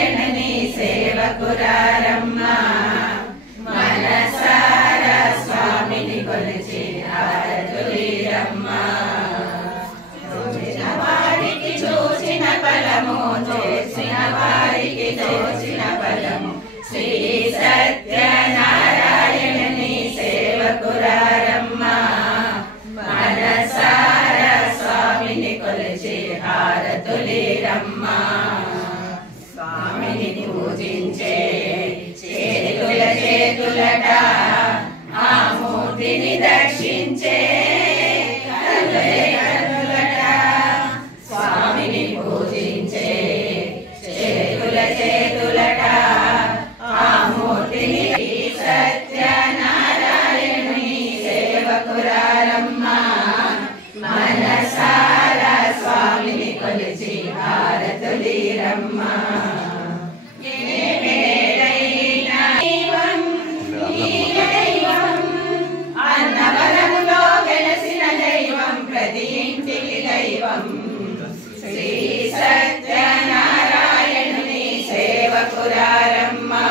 నారాయణుని సేవకురారమ్మా మనసారా స్వామిని కొలిచి హారతులీరమ్మా చూసిన వారికి చూసిన ఫలము చేసిన వారికి తోచిన ఫలము శ్రీ సత్యనారాయణుని సేవకురారమ్మా మనసారా స్వామిని కొలిచి హారతులీరమ్మా స్వామిని పూజించే చేతుల చేతులట ఆ మూర్తిని దర్శించే కనులట స్వామిని పూజించే చేతుల చేతులట ఆ మూర్తిని సత్యనారాయణుని సేవకురారమ్మా మనసారా స్వామిని కొలిచి హారతులీరమ్మా అన్నవరములో వెలసిన దైవం ప్రతి ఇంటికి దైవం శ్రీ సత్యనారాయణుని సేవకురారమ్మా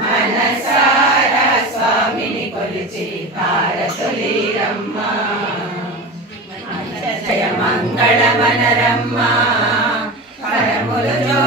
మనసారా స్వామిని కొలిచి హారతులీరమ్మా జయ మంగళ మనరమ్మా కరములు